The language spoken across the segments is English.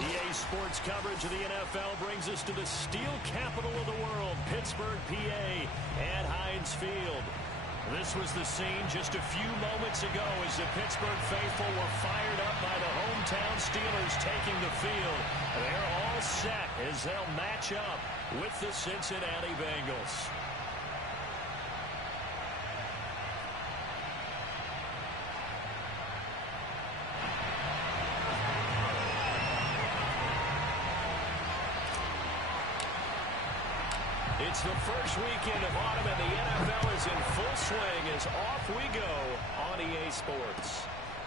EA Sports coverage of the NFL brings us to the steel capital of the world, Pittsburgh, PA, at Heinz Field. This was the scene just a few moments ago as the Pittsburgh faithful were fired up by the hometown Steelers taking the field. They're all set as they'll match up with the Cincinnati Bengals. It's the first weekend of autumn, and the NFL is in full swing as off we go on EA Sports.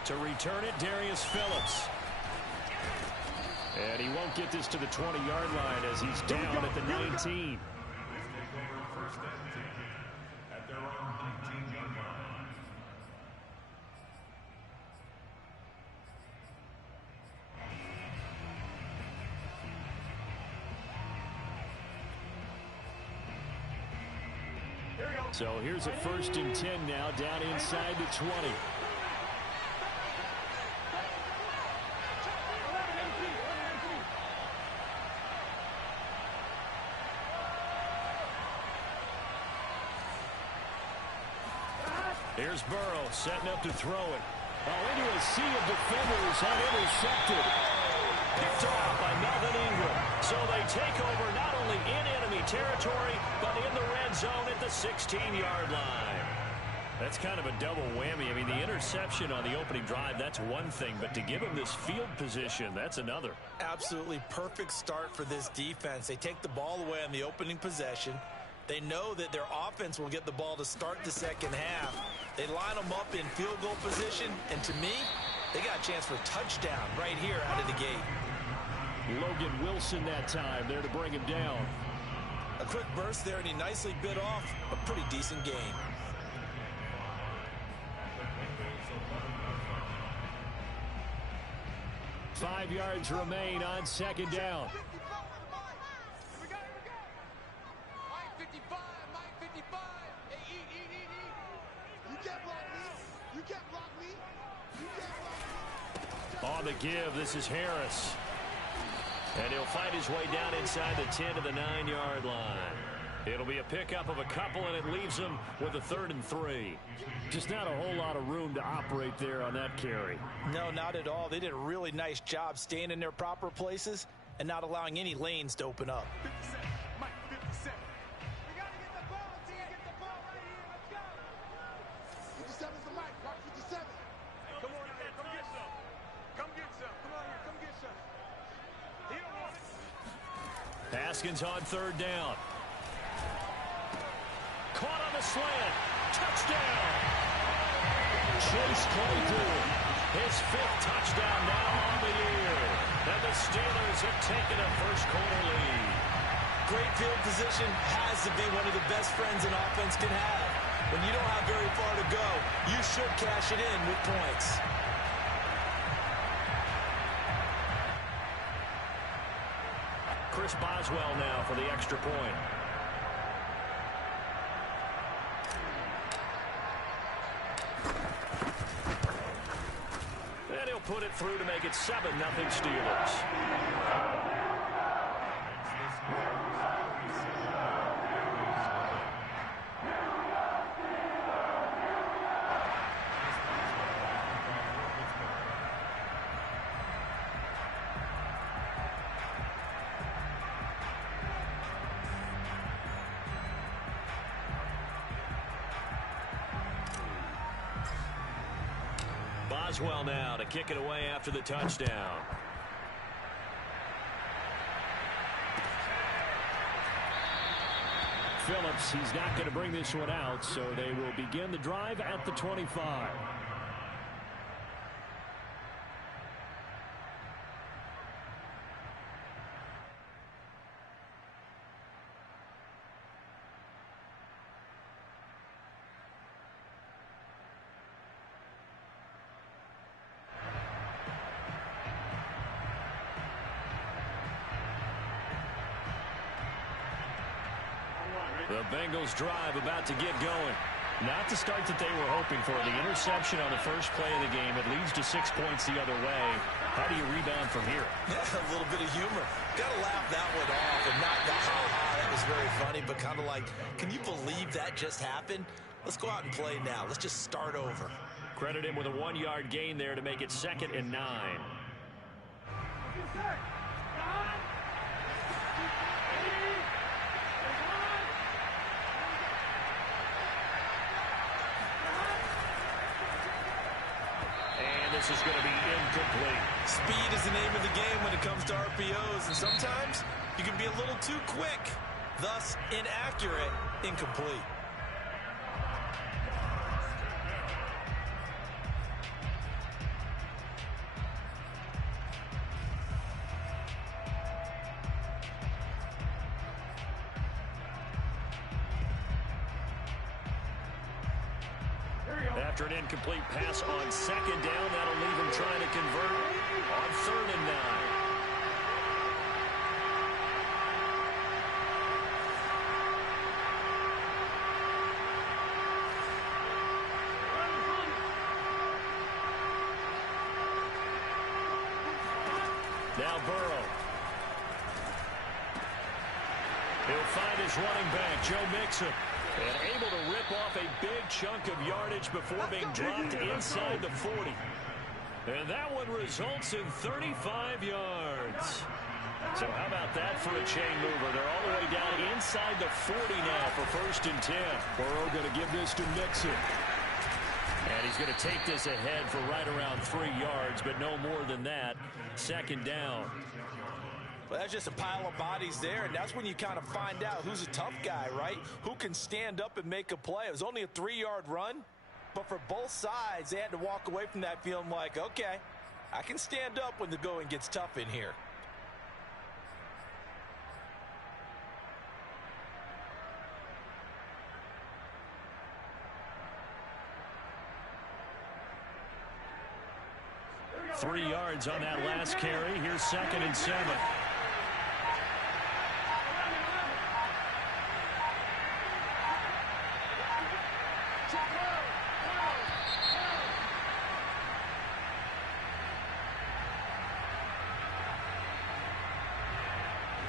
To return it, Darius Phillips. And he won't get this to the 20-yard line as he's down at the 19. At their own 19-yard line. So here's a 1st and 10 now down inside the 20. Here's Burrow setting up to throw it. Into a sea of defenders and intercepted. Picked off by Melvin Ingram. So they take over not only in enemy territory, but in the red zone at the 16-yard line. That's kind of a double whammy. I mean, the interception on the opening drive, that's one thing. But to give him this field position, that's another. Absolutely perfect start for this defense. They take the ball away on the opening possession. They know that their offense will get the ball to start the second half. They line them up in field goal position, and to me, they got a chance for a touchdown right here out of the gate. Logan Wilson that time there to bring him down. A quick burst there, and he nicely bit off a pretty decent game. Five yards remain on second down. On the give, this is Harris. And he'll fight his way down inside the 10 to the 9-yard line. It'll be a pickup of a couple, and it leaves them with a 3rd and 3. Just not a whole lot of room to operate there on that carry. No, not at all. They did a really nice job staying in their proper places and not allowing any lanes to open up. 57. Mike, 57. We got to get the ball, T. Get the ball right here. Let's go. 57's the Mike. Mark 57. Hey, come on, man. Come get some. Come get some. Come on here. Come get some. He don't want it. Haskins on 3rd down. Caught on the slant. Touchdown. Chase Claypool. His 5th touchdown now on the year. And the Steelers have taken a first-quarter lead. Great field position has to be one of the best friends an offense can have. When you don't have very far to go, you should cash it in with points. Chris Boswell now for the extra point. And he'll put it through to make it 7-0 Steelers. Boswell now to kick it away after the touchdown. Phillips, he's not going to bring this one out, so they will begin the drive at the 25. The Bengals drive about to get going. Not the start that they were hoping for. The interception on the first play of the game. It leads to 6 points the other way. How do you rebound from here? Yeah, a little bit of humor. Got to laugh that one off and not the ha-ha. That was very funny, but kind of like, can you believe that just happened? Let's go out and play now. Let's just start over. Credit him with a 1-yard gain there to make it 2nd and 9. This is going to be incomplete. Speed is the name of the game when it comes to RPOs, and sometimes you can be a little too quick, thus inaccurate, incomplete. After an incomplete pass on 2nd down, that'll leave him trying to convert on 3rd and 9. Now Burrow. He'll find his running back, Joe Mixon. And able to rip off a big chunk of yardage before being dropped inside the 40. And that one results in 35 yards. So how about that for a chain mover? They're all the way down inside the 40 now for 1st and 10. Burrow going to give this to Mixon. And he's going to take this ahead for right around 3 yards, but no more than that. 2nd down. Well, that's just a pile of bodies there, and that's when you kind of find out who's a tough guy, right? Who can stand up and make a play. It was only a 3-yard run, but for both sides, they had to walk away from that feeling like, okay, I can stand up when the going gets tough in here. Three yards on that last carry. Here's 2nd and 7.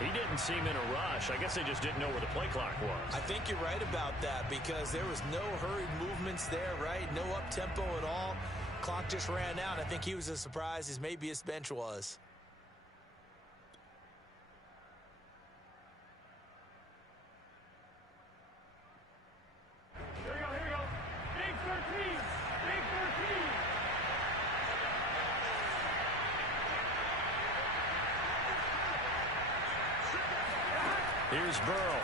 He didn't seem in a rush. I guess they just didn't know where the play clock was. I think you're right about that because there was no hurried movements there, right? No up-tempo at all. Clock just ran out. I think he was as surprised as maybe his bench was. Here we go. Big 13. Big 13. Here's Burrow.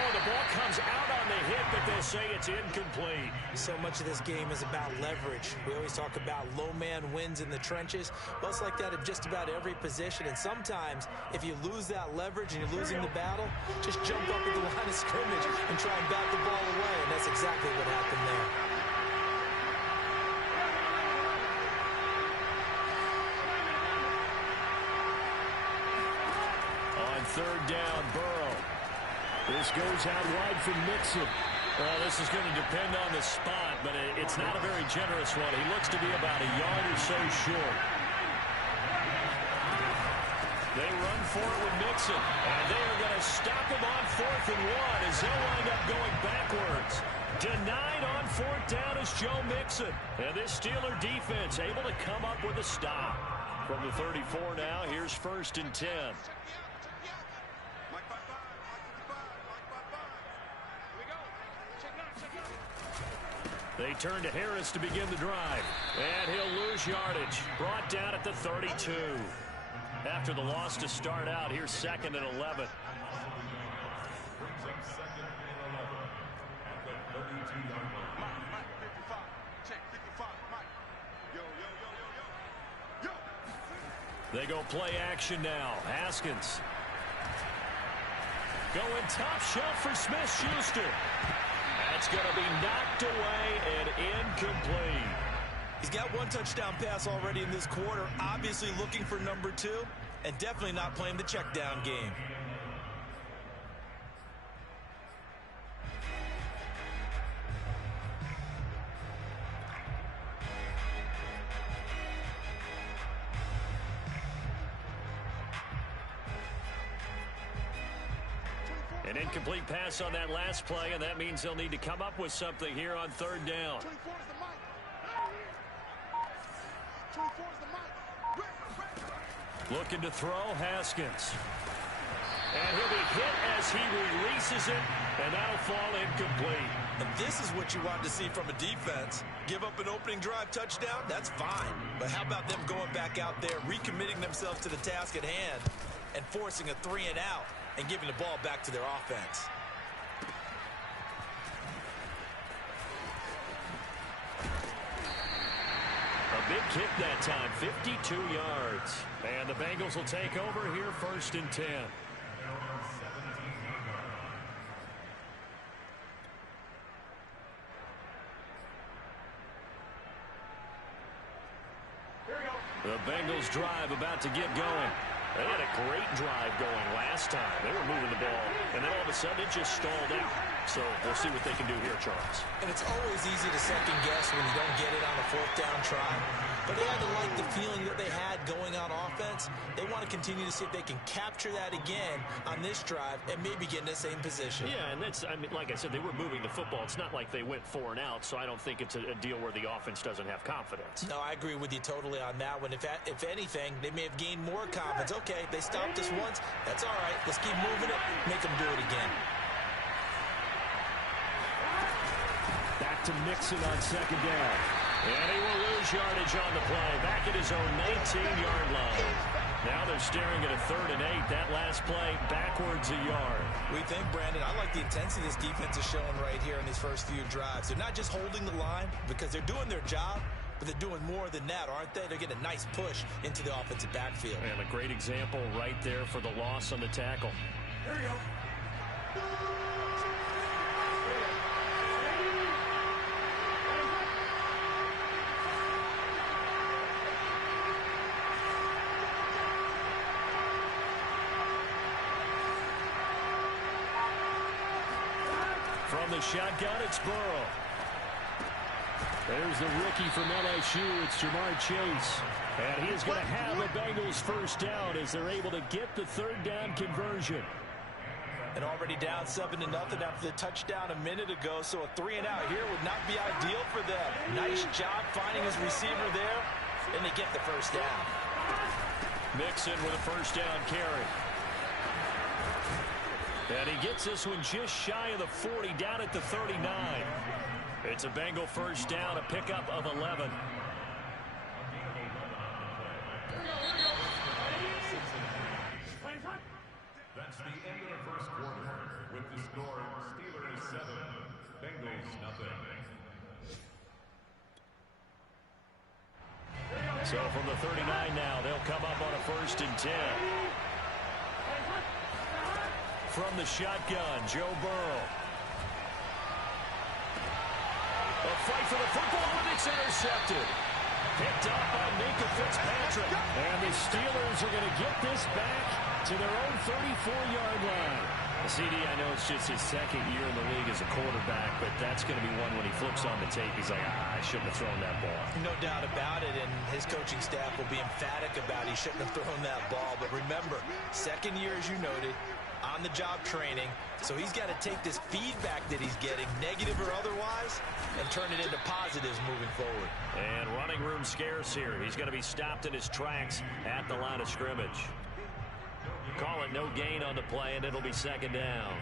Oh, the ball comes out on the hit, but they'll say it's incomplete. So much of this game is about leverage. We always talk about low man wins in the trenches. Well, it's like that in just about every position. And sometimes, if you lose that leverage and you're losing the battle, just jump up at the line of scrimmage and try and bat the ball away. And that's exactly what happened there. On 3rd down, Burrow. This goes out wide from Mixon. Well, this is going to depend on the spot, but it's not a very generous one. He looks to be about a yard or so short. They run for it with Mixon, and they are going to stop him on 4th and 1 as they'll wind up going backwards. Denied on 4th down is Joe Mixon. And this Steeler defense able to come up with a stop. From the 34 now, here's 1st and 10. They turn to Harris to begin the drive. And he'll lose yardage. Brought down at the 32. After the loss to start out, here's 2nd and 11. They go play action now. Haskins. Going top shelf for Smith-Schuster. That's going to be knocked away and incomplete. He's got one touchdown pass already in this quarter, obviously looking for number 2, and definitely not playing the check down game. An incomplete pass on that last play, and that means they'll need to come up with something here on third down. 24 is the mic. 24 is the mic. Looking to throw, Haskins. And he'll be hit as he releases it, and that'll fall incomplete. And this is what you want to see from a defense. Give up an opening drive touchdown, that's fine. But how about them going back out there, recommitting themselves to the task at hand, and forcing a 3-and-out and giving the ball back to their offense. A big kick that time, 52 yards. And the Bengals will take over here, 1st and 10. The Bengals drive about to get going. They had a great drive going last time. They were moving the ball, and then all of a sudden it just stalled out. So we'll see what they can do here, Charles. And it's always easy to second guess when you don't get it on a 4th down try. But they had to like the feeling that they had going on offense. They want to continue to see if they can capture that again on this drive and maybe get in the same position. Yeah, and that's, I mean, like I said, they were moving the football. It's not like they went 4 and out, so I don't think it's a deal where the offense doesn't have confidence. No, I agree with you totally on that one. If anything, they may have gained more confidence. Okay, they stopped us once. That's all right. Let's keep moving it. Make them do it again. Back to Mixon on 2nd down. And he will lose yardage on the play. Back at his own 19-yard line. Now they're staring at a 3rd and 8. That last play, backwards a yard. We think, Brandon, I like the intensity this defense is showing right here in these first few drives. They're not just holding the line because they're doing their job, but they're doing more than that, aren't they? They're getting a nice push into the offensive backfield. And a great example right there for the loss on the tackle. Here we go. From the shotgun, it's Burrow. There's the rookie from LSU. It's Jamar Chase. And he is going to have the Bengals 1st down as they're able to get the 3rd down conversion. And already down 7-0 after the touchdown a minute ago, so a 3-and-out here would not be ideal for them. Nice job finding his receiver there, and they get the 1st down. Mixon with a 1st down carry. And he gets this one just shy of the 40, down at the 39. It's a Bengal 1st down, a pickup of 11. That's the end of the 1st quarter. With the score, Steelers 7, Bengals nothing. So from the 39 now, they'll come up on a 1st and 10. From the shotgun, Joe Burrow. A fight for the football, and it's intercepted. Picked up by Minka Fitzpatrick. And the Steelers are going to get this back to their own 34-yard line. CD, I know it's just his 2nd year in the league as a quarterback, but that's going to be one when he flips on the tape. He's like, I shouldn't have thrown that ball. No doubt about it, and his coaching staff will be emphatic about he shouldn't have thrown that ball. But remember, 2nd year, as you noted, on-the-job training, so he's got to take this feedback that he's getting, negative or otherwise, and turn it into positives moving forward. And running room scarce here. He's going to be stopped in his tracks at the line of scrimmage. Call it no gain on the play, and it'll be 2nd down.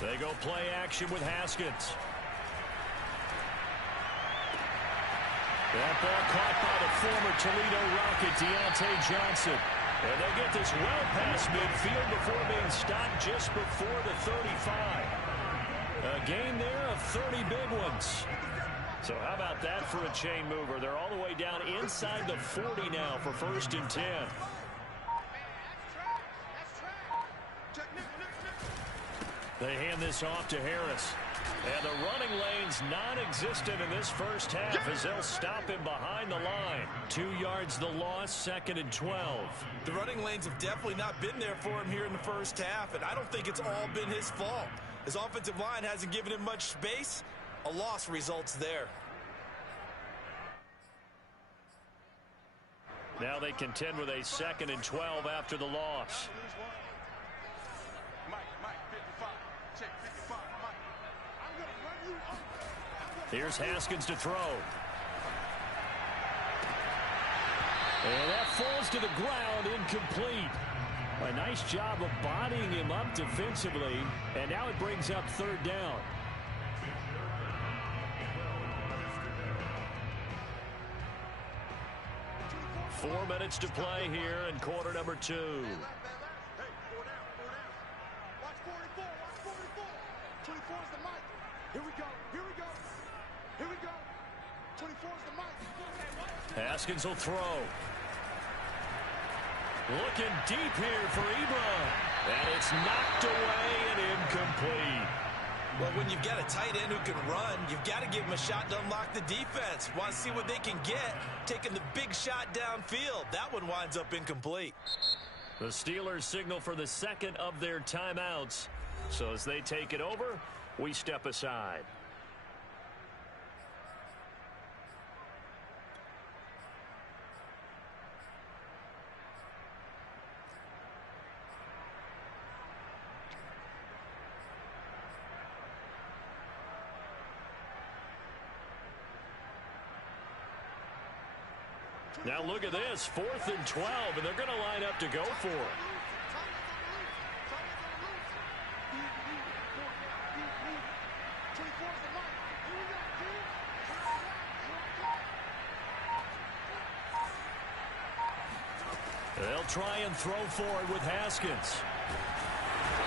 They go play action with Haskins. That ball caught by the former Toledo Rocket, Deontay Johnson. And they'll get this well past midfield before being stopped just before the 35. A gain there of 30 big ones. So how about that for a chain mover? They're all the way down inside the 40 now for 1st and 10. They hand this off to Harris. And the running lane's non-existent in this first half as they'll stop him behind the line. 2 yards the loss, 2nd and 12. The running lanes have definitely not been there for him here in the first half, and I don't think it's all been his fault. His offensive line hasn't given him much space. A loss results there. Now they contend with a 2nd and 12 after the loss. Here's Haskins to throw. And that falls to the ground, incomplete. A nice job of bodying him up defensively, and now it brings up 3rd down. Four minutes to play here in quarter number 2. Haskins will throw. Looking deep here for Ebron. And it's knocked away and incomplete. Well, when you've got a tight end who can run, you've got to give him a shot to unlock the defense. Want to see what they can get, taking the big shot downfield. That one winds up incomplete. The Steelers signal for the 2nd of their timeouts. So as they take it over, we step aside. Now look at this, 4th and 12, and they're going to line up to go for it. They'll try and throw forward with Haskins.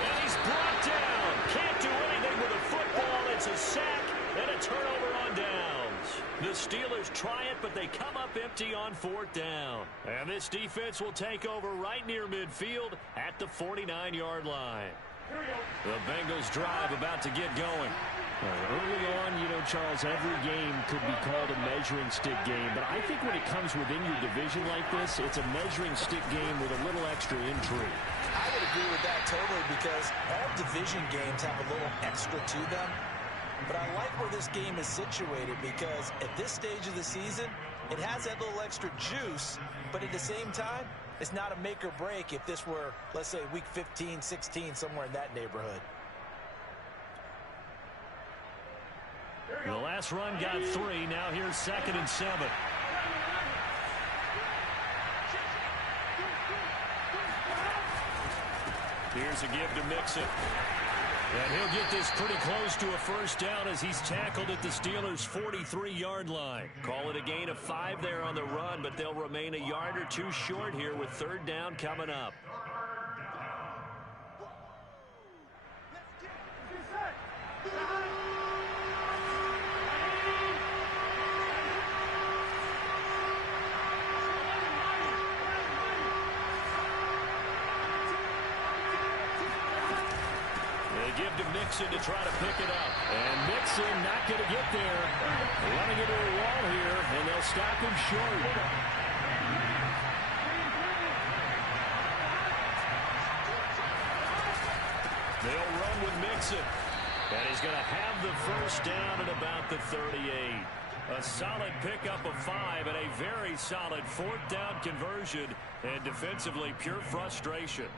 And he's brought down. Can't do anything with a football. It's a sack and a turnover on downs. The Steelers try it, but they come up empty on 4th down. And this defense will take over right near midfield at the 49-yard line. The Bengals drive about to get going. Early on, you know, Charles, every game could be called a measuring stick game. But I think when it comes within your division like this, it's a measuring stick game with a little extra intrigue. I would agree with that totally because all division games have a little extra to them. But I like where this game is situated because at this stage of the season, it has that little extra juice, but at the same time, it's not a make or break if this were, let's say, week 15, 16, somewhere in that neighborhood. The last run got 3. Now here's 2nd and 7. Here's a give to Mixon. And he'll get this pretty close to a 1st down as he's tackled at the Steelers' 43-yard line. Call it a gain of 5 there on the run, but they'll remain a yard or 2 short here with 3rd down coming up. Give to Mixon to try to pick it up. And Mixon not going to get there. Running into a wall here, and they'll stop him short. They'll run with Mixon. And he's going to have the 1st down at about the 38. A solid pickup of 5 and a very solid 4th down conversion. And defensively, pure frustration.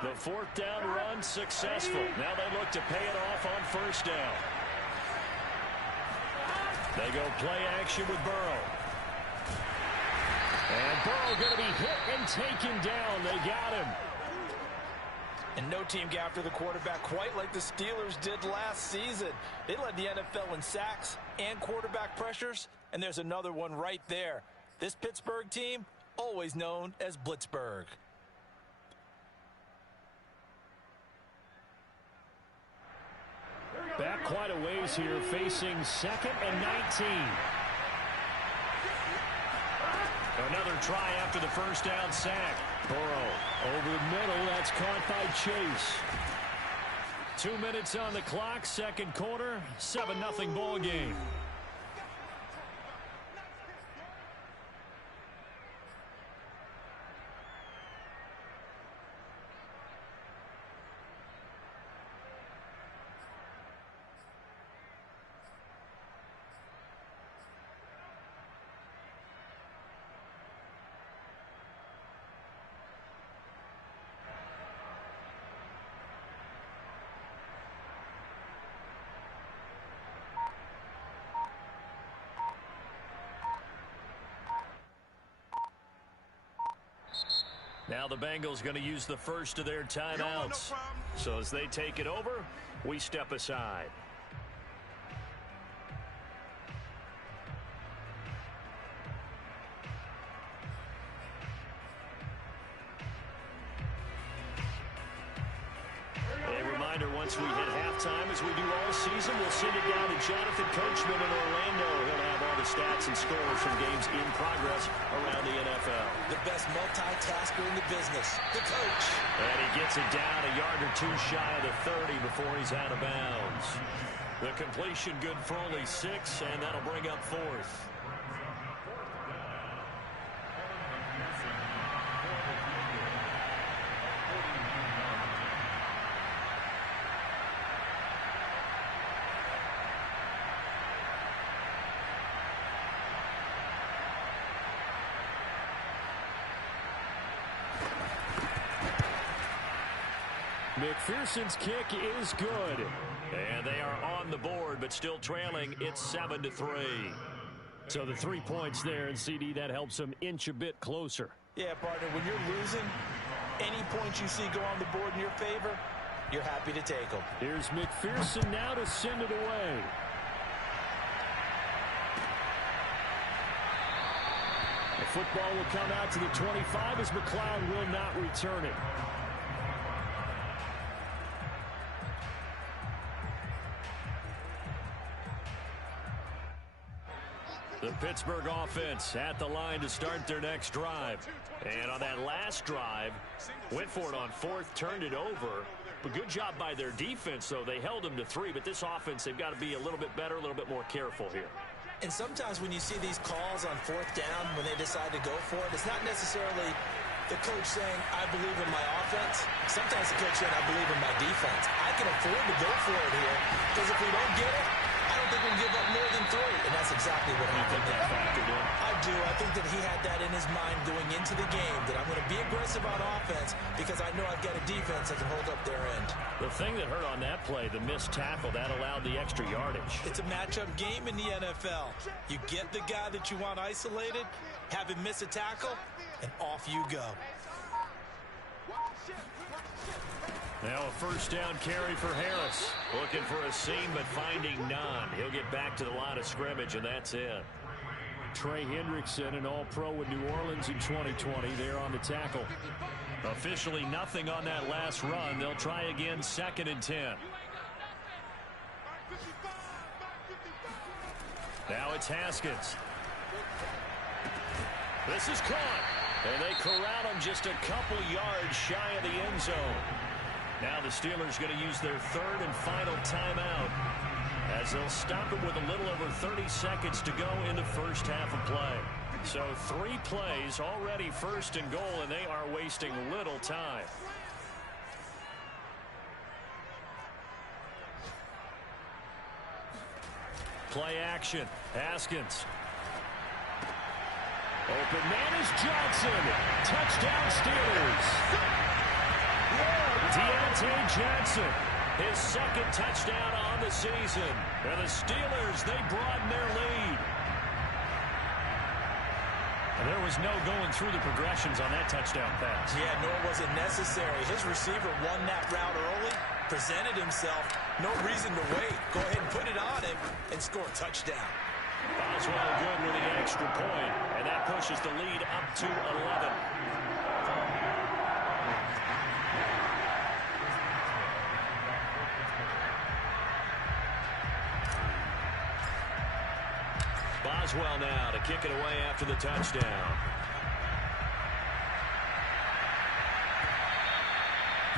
The 4th down run successful. Now they look to pay it off on 1st down. They go play action with Burrow. And Burrow going to be hit and taken down. They got him. And no team got after the quarterback quite like the Steelers did last season. They led the NFL in sacks and quarterback pressures, and there's another one right there. This Pittsburgh team, always known as Blitzburgh. Back quite a ways here, facing 2nd and 19. Another try after the 1st down sack. Burrow over the middle. That's caught by Chase. 2 minutes on the clock, second quarter, 7-0 ball game. Now the Bengals going to use the first of their timeouts. So as they take it over, we step aside. A reminder, once we hit halftime, as we do all season, we'll send it down to Jonathan Coachman in Orlando. He'll have all the stats and scores from games in progress around the NFL. The best multitasker in the business, the coach. And he gets it down a yard or two shy of the 30 before he's out of bounds. The completion good for only 6, and that'll bring up 4th. McPherson's kick is good. And they are on the board, but still trailing. It's 7-3. So the 3 points there, and CD, that helps them inch a bit closer. Yeah, partner, when you're losing, any points you see go on the board in your favor, you're happy to take them. Here's McPherson now to send it away. The football will come out to the 25 as McLeod will not return it. The Pittsburgh offense at the line to start their next drive. And on that last drive, went for it on 4th, turned it over. But good job by their defense, though. They held them to 3, but this offense, they've got to be a little bit better, a little bit more careful here. And sometimes when you see these calls on 4th down, when they decide to go for it, it's not necessarily the coach saying, I believe in my offense. Sometimes the coach saying, I believe in my defense. I can afford to go for it here, because if we don't get it, I don't think we'll give up more than 3. And that's exactly what happened there. I do. I think that he had that in his mind going into the game, that I'm going to be aggressive on offense because I know I've got a defense that can hold up their end. The thing that hurt on that play, the missed tackle, that allowed the extra yardage. It's a matchup game in the NFL. You get the guy that you want isolated, have him miss a tackle, and off you go. Now a first down carry for Harris. Looking for a seam, but finding none. He'll get back to the line of scrimmage, and that's it. Trey Hendrickson, an All-Pro with New Orleans in 2020, there on the tackle. Officially nothing on that last run. They'll try again, 2nd and 10. Now it's Haskins. This is caught. And they corral him just a couple yards shy of the end zone. Now the Steelers going to use their 3rd and final timeout, as they'll stop it with a little over 30 seconds to go in the first half of play. So 3 plays already 1st and goal, and they are wasting little time. Play action. Haskins. Open man is Johnson. Touchdown Steelers. Deontay Johnson, his 2nd touchdown on the season. And the Steelers, they broaden their lead. And there was no going through the progressions on that touchdown pass. Yeah, nor was it necessary. His receiver won that route early, presented himself. No reason to wait. Go ahead and put it on him and score a touchdown. Boswell good with the extra point, and that pushes the lead up to 11. Boswell now to kick it away after the touchdown.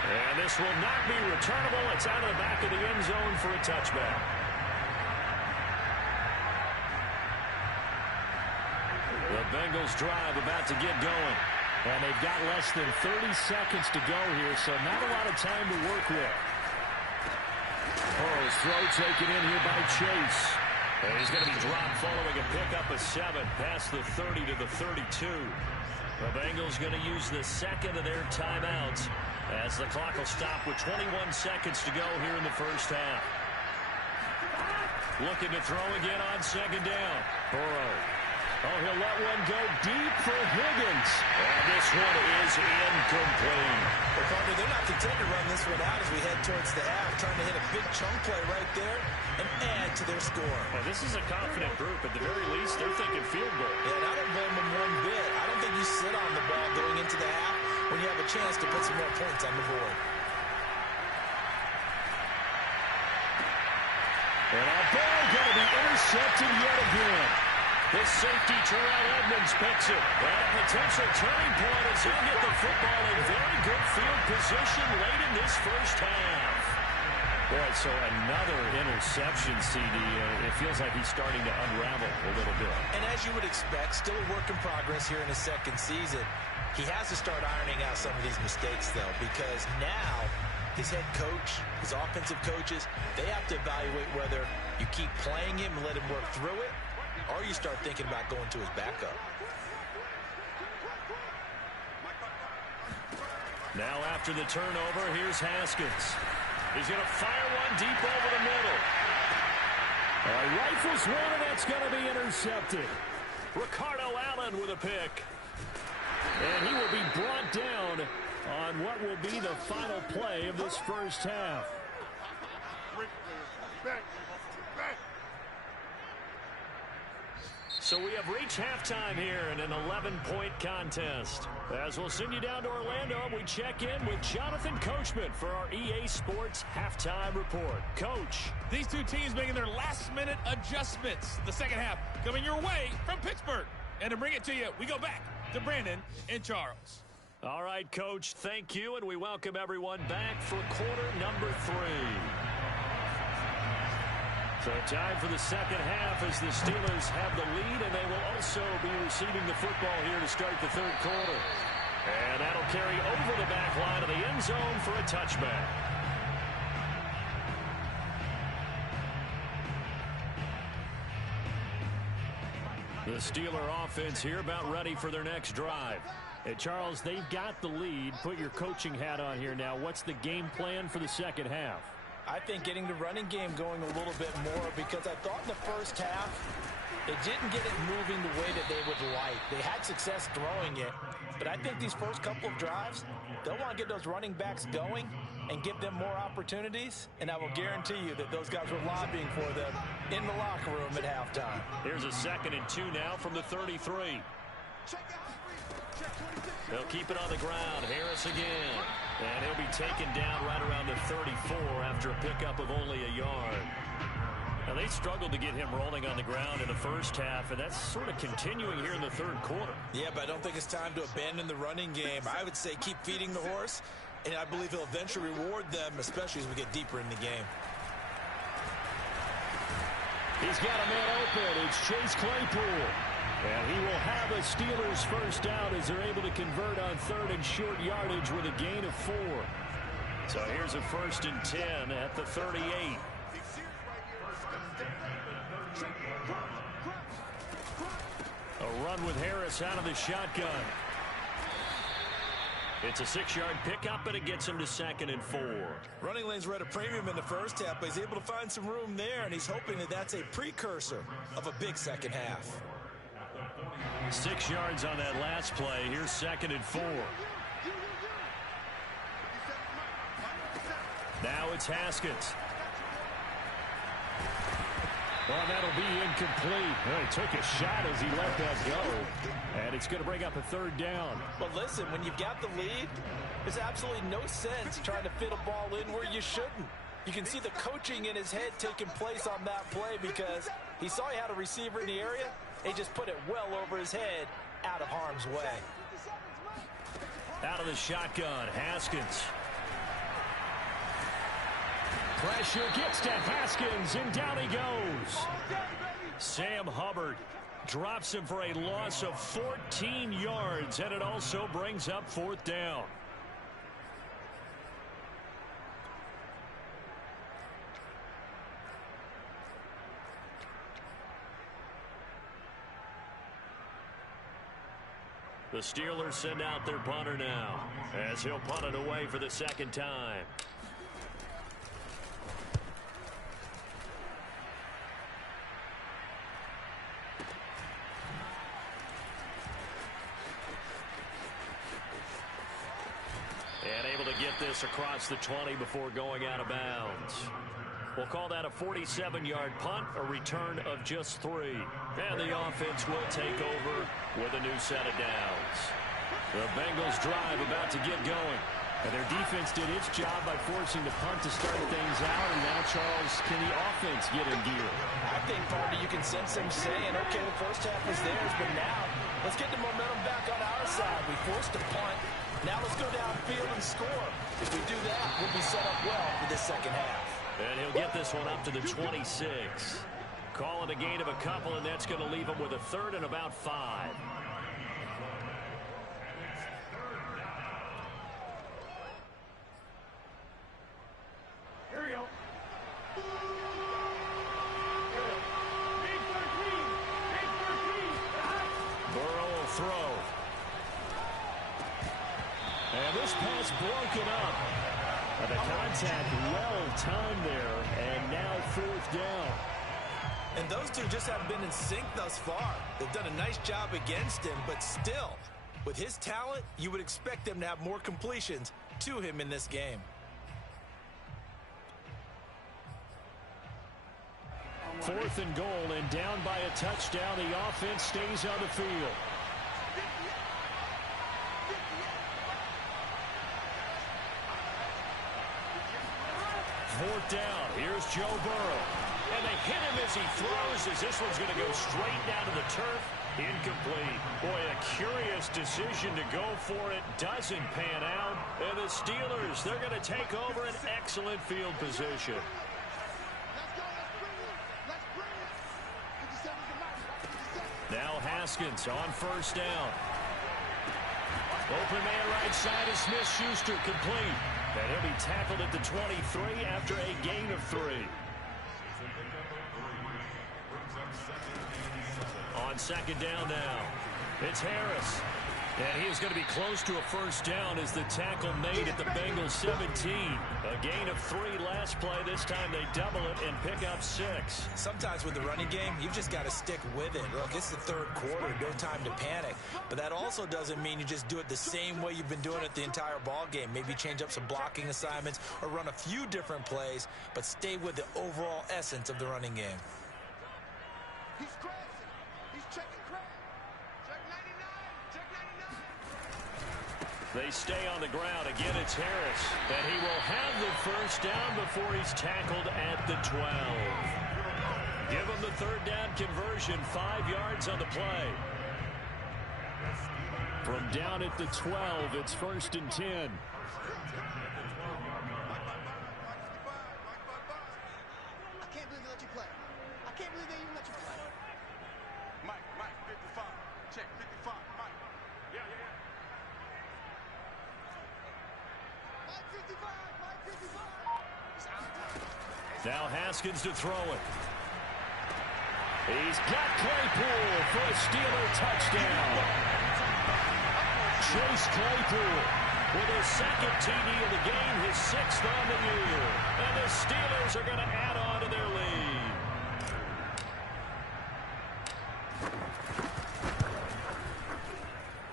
And this will not be returnable. It's out of the back of the end zone for a touchback. The Bengals drive about to get going. And they've got less than 30 seconds to go here, so not a lot of time to work with. Burrow's throw taken in here by Chase. And he's going to be dropped following a pickup of 7 past the 30 to the 32. The Bengals going to use the second of their timeouts as the clock will stop with 21 seconds to go here in the first half. Looking to throw again on second down. Burrow. Oh, he'll let one go deep for Higgins. And this one is incomplete. Well, partner, they're not content to run this one out as we head towards the half, trying to hit a big chunk play right there and add to their score. Well, this is a confident group. At the very least, they're thinking field goal. Yeah, and I don't blame them one bit. I don't think you sit on the ball going into the half when you have a chance to put some more points on the board. And a ball going to be intercepted yet again. This safety, Terrell Edmonds, picks it. And a potential turning point as he'll get the football in very good field position late in this first half. Boy, so another interception, CD. It feels like he's starting to unravel a little bit. And as you would expect, still a work in progress here in his second season. He has to start ironing out some of these mistakes, though, because now his head coach, his offensive coaches, they have to evaluate whether you keep playing him and let him work through it, or you start thinking about going to his backup. Now after the turnover, here's Haskins. He's going to fire one deep over the middle. Rifles one, and that's going to be intercepted. Ricardo Allen with a pick. And he will be brought down on what will be the final play of this first half. So we have reached halftime here in an 11-point contest. As we'll send you down to Orlando, we check in with Jonathan Coachman for our EA Sports Halftime Report. Coach. These two teams making their last-minute adjustments. The second half coming your way from Pittsburgh. And to bring it to you, we go back to Brandon and Charles. All right, Coach, thank you, and we welcome everyone back for quarter number 3. So time for the second half as the Steelers have the lead, and they will also be receiving the football here to start the third quarter. And that'll carry over the back line of the end zone for a touchback. The Steeler offense here about ready for their next drive. Hey, Charles, they've got the lead. Put your coaching hat on here now. What's the game plan for the second half? I think getting the running game going a little bit more, because I thought in the first half they didn't get it moving the way that they would like. They had success throwing it, but I think these first couple of drives, they'll want to get those running backs going and give them more opportunities, and I will guarantee you that those guys were lobbying for them in the locker room at halftime. Here's a 2nd and 2 now from the 33. They'll keep it on the ground. Harris again. And he'll be taken down right around the 34 after a pickup of only a yard. Now, they struggled to get him rolling on the ground in the first half, and that's sort of continuing here in the third quarter. Yeah, but I don't think it's time to abandon the running game. I would say keep feeding the horse, and I believe he'll eventually reward them, especially as we get deeper in the game. He's got a man open. It's Chase Claypool. And he will have a Steelers first down as they're able to convert on 3rd and short yardage with a gain of 4. So here's a 1st and 10 at the 38. A run with Harris out of the shotgun. It's a 6-yard pickup, and it gets him to 2nd and 4. Running lanes were at a premium in the first half, but he's able to find some room there, and he's hoping that that's a precursor of a big second half. 6 yards on that last play. Here's 2nd and 4. Now it's Haskins. Well, that'll be incomplete. Well, he took a shot as he let that go. And it's going to bring up a 3rd down. But listen, when you've got the lead, there's absolutely no sense trying to fit a ball in where you shouldn't. You can see the coaching in his head taking place on that play because he saw he had a receiver in the area. He just put it well over his head, out of harm's way. Out of the shotgun, Haskins. Pressure gets to Haskins, and down he goes. Sam Hubbard drops him for a loss of 14 yards, and it also brings up 4th down. The Steelers send out their punter now, as he'll punt it away for the 2nd time. And able to get this across the 20 before going out of bounds. We'll call that a 47-yard punt, a return of just 3. And the offense will take over with a new set of downs. The Bengals drive about to get going. And their defense did its job by forcing the punt to start things out. And now, Charles, can the offense get in gear? I think, Party, you can sense them saying, okay, the first half was theirs, but now let's get the momentum back on our side. We forced a punt. Now let's go downfield and score. If we do that, we'll be set up well for the 2nd half. And he'll get this one up to the 26. Call it a gain of a couple, and that's going to leave him with a 3rd and about 5. Here we go. Burrow will throw. And this pass broken up. The contact well-timed there, and now 4th down. And those two just haven't been in sync thus far. They've done a nice job against him, but still, with his talent, you would expect them to have more completions to him in this game. Fourth and goal, and down by a touchdown. The offense stays on the field. Fourth down. Here's Joe Burrow. And they hit him as he throws, as this one's going to go straight down to the turf. Incomplete. Boy, a curious decision to go for it. Doesn't pan out. And the Steelers, they're going to take over an excellent field position. Now Haskins on first down. Open man right side is Smith-Schuster, complete. And he'll be tackled at the 23 after a gain of 3. On 2nd down now, it's Harris. And he is going to be close to a first down as the tackle made at the Bengals 17. A gain of 3 last play. This time they double it and pick up 6. Sometimes with the running game, you've just got to stick with it. Look, it's the 3rd quarter, no time to panic. But that also doesn't mean you just do it the same way you've been doing it the entire ball game. Maybe change up some blocking assignments or run a few different plays, but stay with the overall essence of the running game. He's crashing. He's checking crash. Check 99. Check 99. They stay on the ground. Again, it's Harris. And he will have the first down before he's tackled at the 12. Give him the 3rd down conversion. 5 yards on the play. From down at the 12, it's 1st and 10. I can't believe they let you play. I can't believe they even let you play. Mike, 55. Check, 55, Mike. Yeah. Mike 55. It's out of time. Now Haskins to throw it. He's got Claypool for a Steeler touchdown. Chase Claypool with his 2nd TD of the game, his 6th on the year. And the Steelers are going to add on to their lead.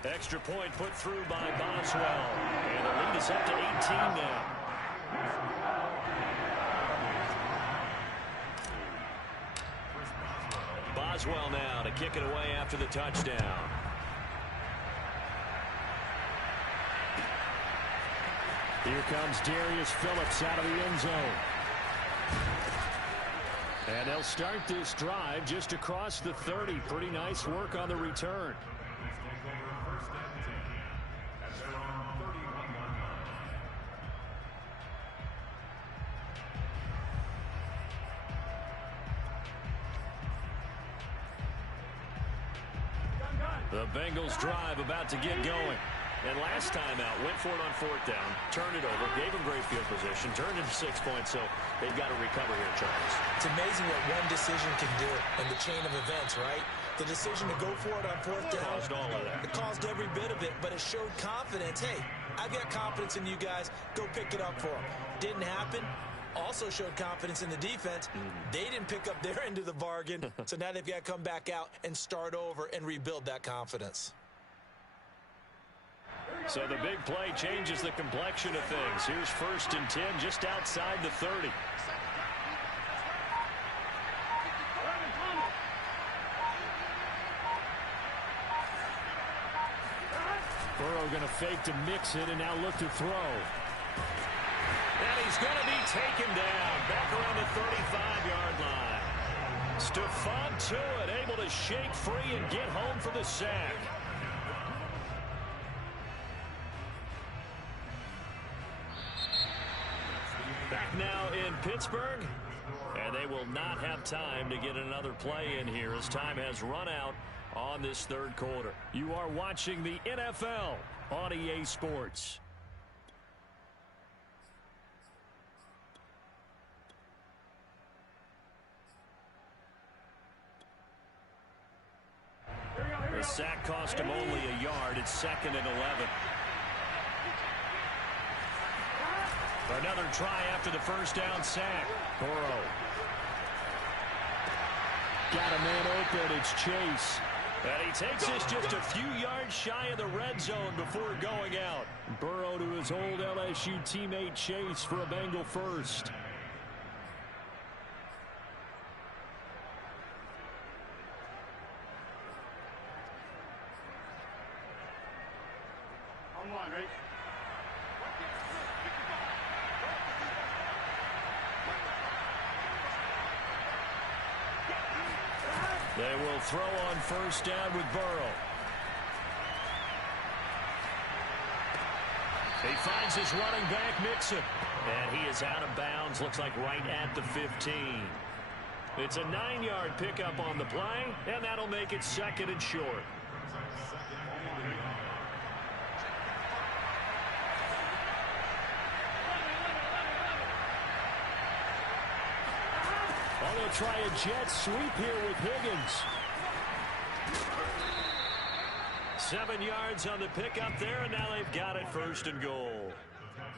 Extra point put through by Boswell. And the lead is up to 18 now. Boswell now to kick it away after the touchdown. Here comes Darius Phillips out of the end zone. And they'll start this drive just across the 30. Pretty nice work on the return. The Bengals drive about to get going. And last time out, went for it on fourth down, turned it over, gave them great field position, turned into 6 points, so they've got to recover here, Charles. It's amazing what one decision can do in the chain of events, right? The decision to go for it on fourth down. Caused all of that. It caused every bit of it, but it showed confidence. Hey, I've got confidence in you guys. Go pick it up for them. Didn't happen. Also showed confidence in the defense. They didn't pick up their end of the bargain, so now they've got to come back out and start over and rebuild that confidence. So the big play changes the complexion of things. Here's 1st and 10 just outside the 30. Burrow going to fake to mix it and now look to throw. And he's going to be taken down back around the 35-yard line. Stephon Tuitt able to shake free and get home for the sack. Back now in Pittsburgh, and they will not have time to get another play in here as time has run out on this third quarter. You are watching the NFL on EA Sports. The sack cost him only a yard. It's 2nd and 11. Another try after the first down sack. Burrow. Got a man open. It's Chase. And he takes us just a few yards shy of the red zone before going out. Burrow to his old LSU teammate Chase for a Bengal first. They will throw on first down with Burrow. He finds his running back, Mixon. And he is out of bounds, looks like right at the 15. It's a 9-yard pickup on the play, and that'll make it 2nd and short. They'll try a jet sweep here with Higgins. 7 yards on the pickup there, and now they've got it 1st and goal.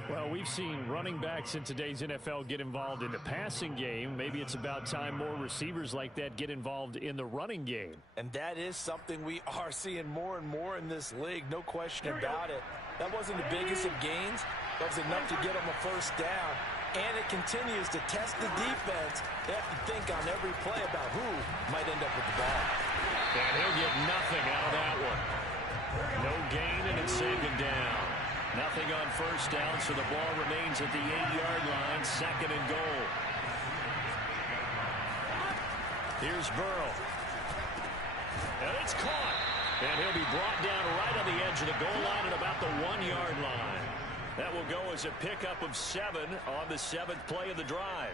Well, we've seen running backs in today's NFL get involved in the passing game. Maybe it's about time more receivers like that get involved in the running game. And that is something we are seeing more and more in this league, no question about it. That wasn't the biggest of gains. That was enough to get them a first down. And it continues to test the defense. They have to think on every play about who might end up with the ball. And he'll get nothing out of that one. No gain, and it's 2nd down. Nothing on first down, so the ball remains at the 8-yard line, 2nd and goal. Here's Burrow. And it's caught. And he'll be brought down right on the edge of the goal line at about the 1-yard line. That will go as a pickup of 7 on the 7th play of the drive.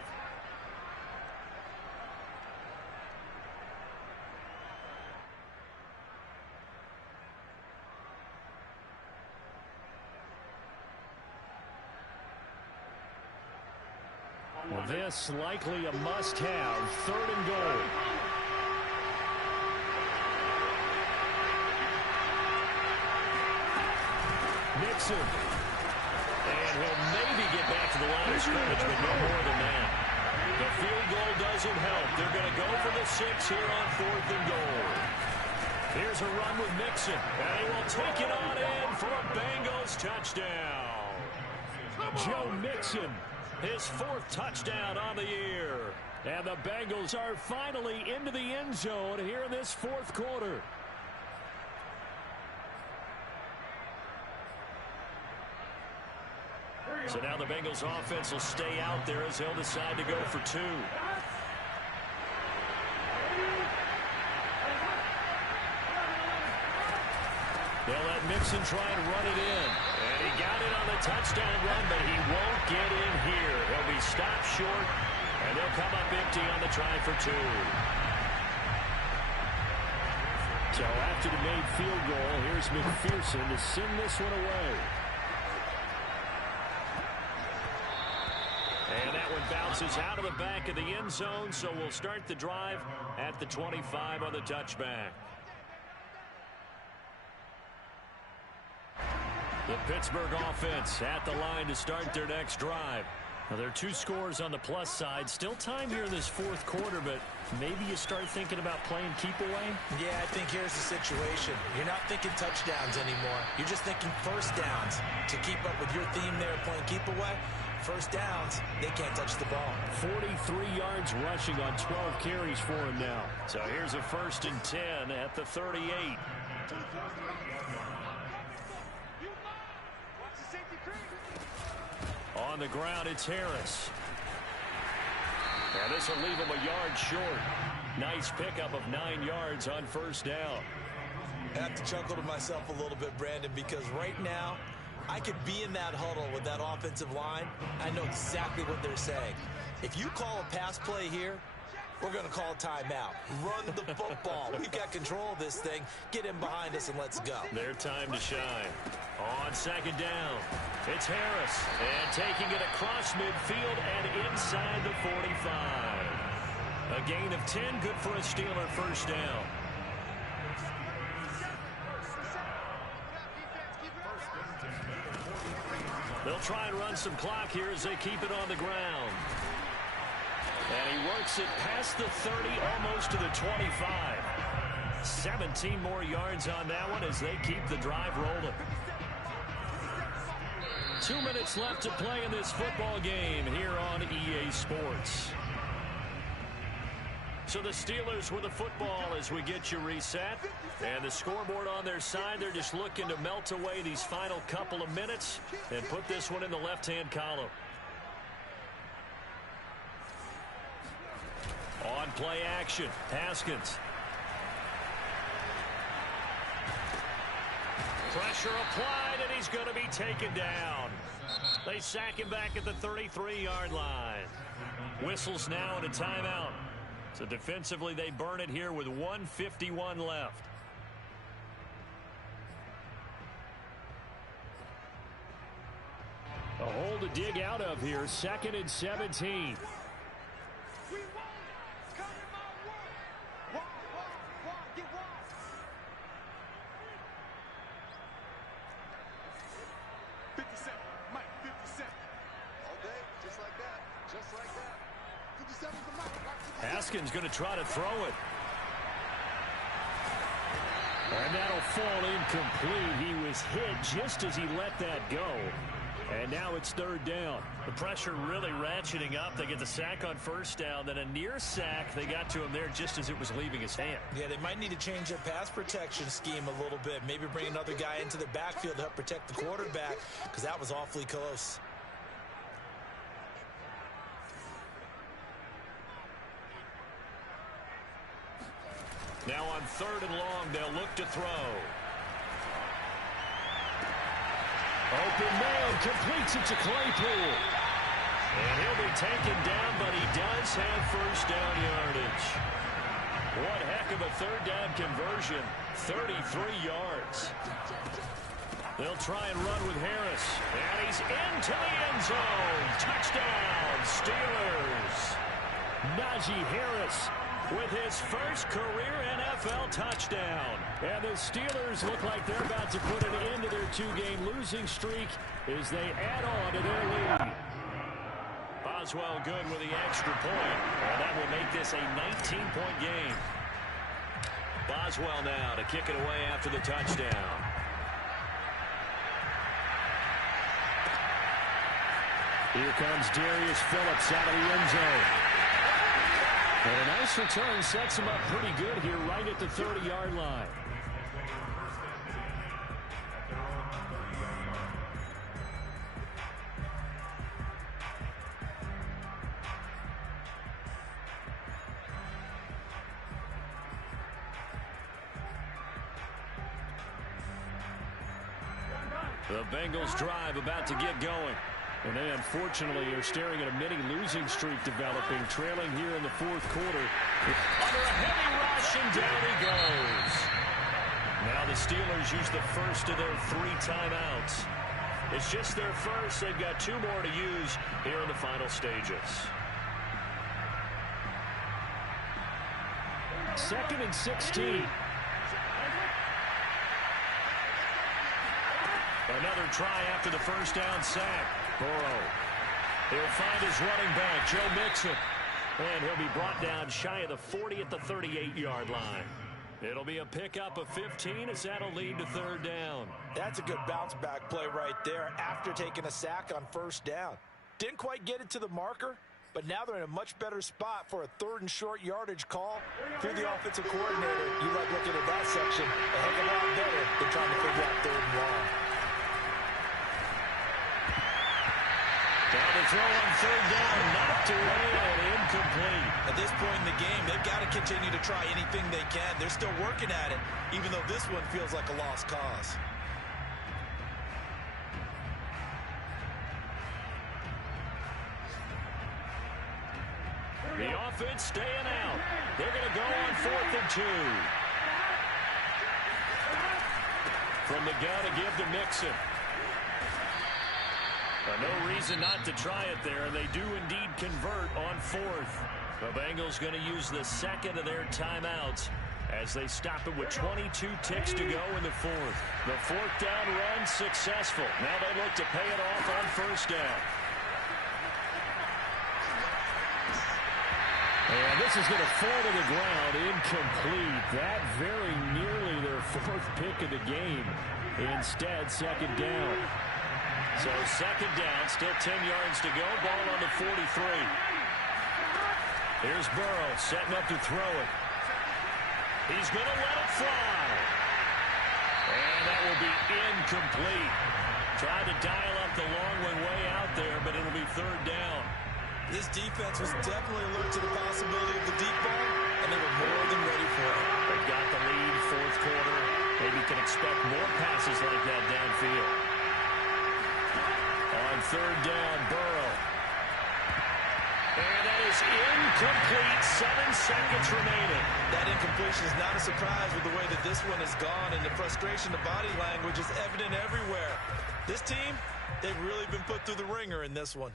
Well, this likely a must-have, 3rd and goal. Mixon. And he'll maybe get back to the line of scrimmage, but no more than that. The field goal doesn't help. They're going to go for the 6 here on 4th and goal. Here's a run with Mixon. And he will take it on in for a Bengals touchdown. Joe Mixon. His 4th touchdown on the year. And the Bengals are finally into the end zone here in this 4th quarter. So now the Bengals offense will stay out there as they'll decide to go for 2. They'll let Mixon try and run it in. And he got it on the touchdown run, but he won't get in here. He'll be stopped short, and they'll come up empty on the try for 2. So So after the made field goal, here's McPherson to send this one away. And that one bounces out of the back of the end zone, so we'll start the drive at the 25 on the touchback. The Pittsburgh offense at the line to start their next drive. Well, there are 2 scores on the plus side. Still time here in this fourth quarter, but maybe you start thinking about playing keep away? Yeah, I think here's the situation. You're not thinking touchdowns anymore. You're just thinking first downs. To keep up with your theme there, playing keep away, first downs, they can't touch the ball. 43 yards rushing on 12 carries for him now. So here's a 1st and 10 at the 38. On the ground, it's Harris. And this will leave him a yard short. Nice pickup of 9 yards on first down. I have to chuckle to myself a little bit, Brandon, because right now, I could be in that huddle with that offensive line. I know exactly what they're saying. If you call a pass play here, we're going to call a timeout. Run the football. We've got control of this thing. Get in behind us and let's go. Their time to shine. On second down, it's Harris. And taking it across midfield and inside the 45. A gain of 10, good for a Steeler first down. They'll try and run some clock here as they keep it on the ground. And he works it past the 30, almost to the 25. 17 more yards on that one as they keep the drive rolling. 2 minutes left to play in this football game here on EA Sports. So the Steelers with the football as we get you reset. And the scoreboard on their side, they're just looking to melt away these final couple of minutes and put this one in the left-hand column. On play action, Haskins. Pressure applied, and he's going to be taken down. They sack him back at the 33-yard line. Whistles now and a timeout. So defensively, they burn it here with 1:51 left. A hole to dig out of here, 2nd and 17. Haskins going to try to throw it. And that'll fall incomplete. He was hit just as he let that go. And now it's 3rd down. The pressure really ratcheting up. They get the sack on first down. Then a near sack. They got to him there just as it was leaving his hand. Yeah, they might need to change their pass protection scheme a little bit. Maybe bring another guy into the backfield to help protect the quarterback, because that was awfully close. Now on 3rd and long, they'll look to throw. Open man, completes it to Claypool. And he'll be taken down, but he does have first down yardage. One heck of a 3rd down conversion, 33 yards. They'll try and run with Harris. And he's into the end zone. Touchdown, Steelers. Najee Harris with his first career NFL touchdown. And the Steelers look like they're about to put an end to their 2-game losing streak as they add on to their lead. Boswell good with the extra point. And that will make this a 19-point game. Boswell now to kick it away after the touchdown. Here comes Darius Phillips out of the end zone. And a nice return sets him up pretty good here right at the 30-yard line. The Bengals drive about to get going. And they unfortunately are staring at a mini losing streak developing, trailing here in the 4th quarter. Under a heavy rush, and down he goes. Now the Steelers use the first of their 3 timeouts. It's just their first. They've got 2 more to use here in the final stages. 2nd and 16. Another try after the first down sack. Burrow. He'll find his running back, Joe Mixon. And he'll be brought down shy of the 40 at the 38-yard line. It'll be a pickup of 15 as that'll lead to 3rd down. That's a good bounce-back play right there after taking a sack on 1st down. Didn't quite get it to the marker, but now they're in a much better spot for a 3rd and short yardage call. If you're the offensive coordinator, you like looking at that section a heck of a lot better than trying to figure out 3rd and long. Down to throw on 3rd down, knocked away and incomplete. At this point in the game, they've got to continue to try anything they can. They're still working at it, even though this one feels like a lost cause. The offense staying out. They're going to go on 4th and 2. From the gun to give to Mixon. No reason not to try it there, and they do indeed convert on 4th. The Bengals going to use the 2nd of their timeouts as they stop it with 22 ticks to go in the 4th. The 4th down run successful. Now they look to pay it off on 1st down. And this is going to fall to the ground, incomplete. That very nearly their 4th pick of the game. Instead, 2nd down. So 2nd down, still 10 yards to go. Ball on the 43. Here's Burrow setting up to throw it. He's going to let it fly. And that will be incomplete. Tried to dial up the long one way out there, but it'll be 3rd down. This defense was definitely alert to the possibility of the deep ball, and they were more than ready for it. They've got the lead, 4th quarter. Maybe can expect more passes like that downfield. On 3rd down, Burrow. And that is incomplete. 7 seconds remaining. That incompletion is not a surprise with the way that this one has gone, and the frustration, the body language is evident everywhere. This team, they've really been put through the ringer in this one.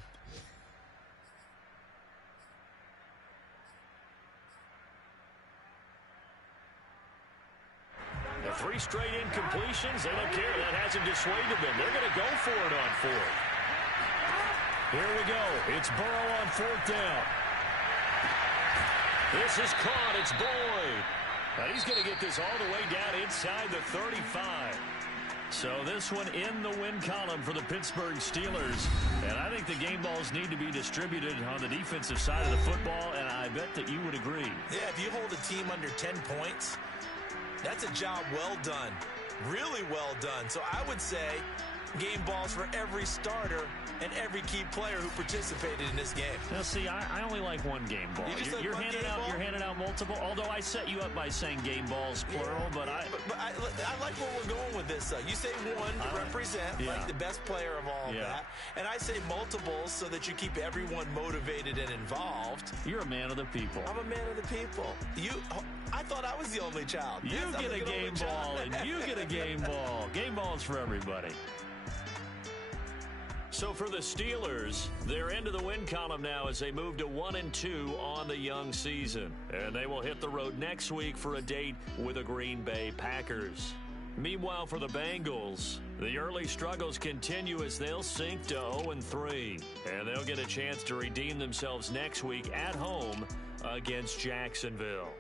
The 3 straight incompletions, they don't care. That hasn't dissuaded them. They're going to go for it on 4th. Here we go. It's Burrow on 4th down. This is caught. It's Boyd. Now he's going to get this all the way down inside the 35. So this one in the win column for the Pittsburgh Steelers. And I think the game balls need to be distributed on the defensive side of the football, and I bet that you would agree. Yeah, if you hold a team under 10 points, that's a job well done. Really well done. So I would say game balls for every starter and every key player who participated in this game. Now, see, I only like one game ball. You're handing out multiple. Although I set you up by saying game balls plural, yeah, but I like where we're going with this. You say one to represent, like the best player of all that, and I say multiples so that you keep everyone motivated and involved. You're a man of the people. I'm a man of the people. I thought I was the only child. You get a game ball, and you get a game ball. Game balls for everybody. So for the Steelers, they're into the win column now as they move to 1-2 on the young season. And they will hit the road next week for a date with the Green Bay Packers. Meanwhile, for the Bengals, the early struggles continue as they'll sink to 0-3. And they'll get a chance to redeem themselves next week at home against Jacksonville.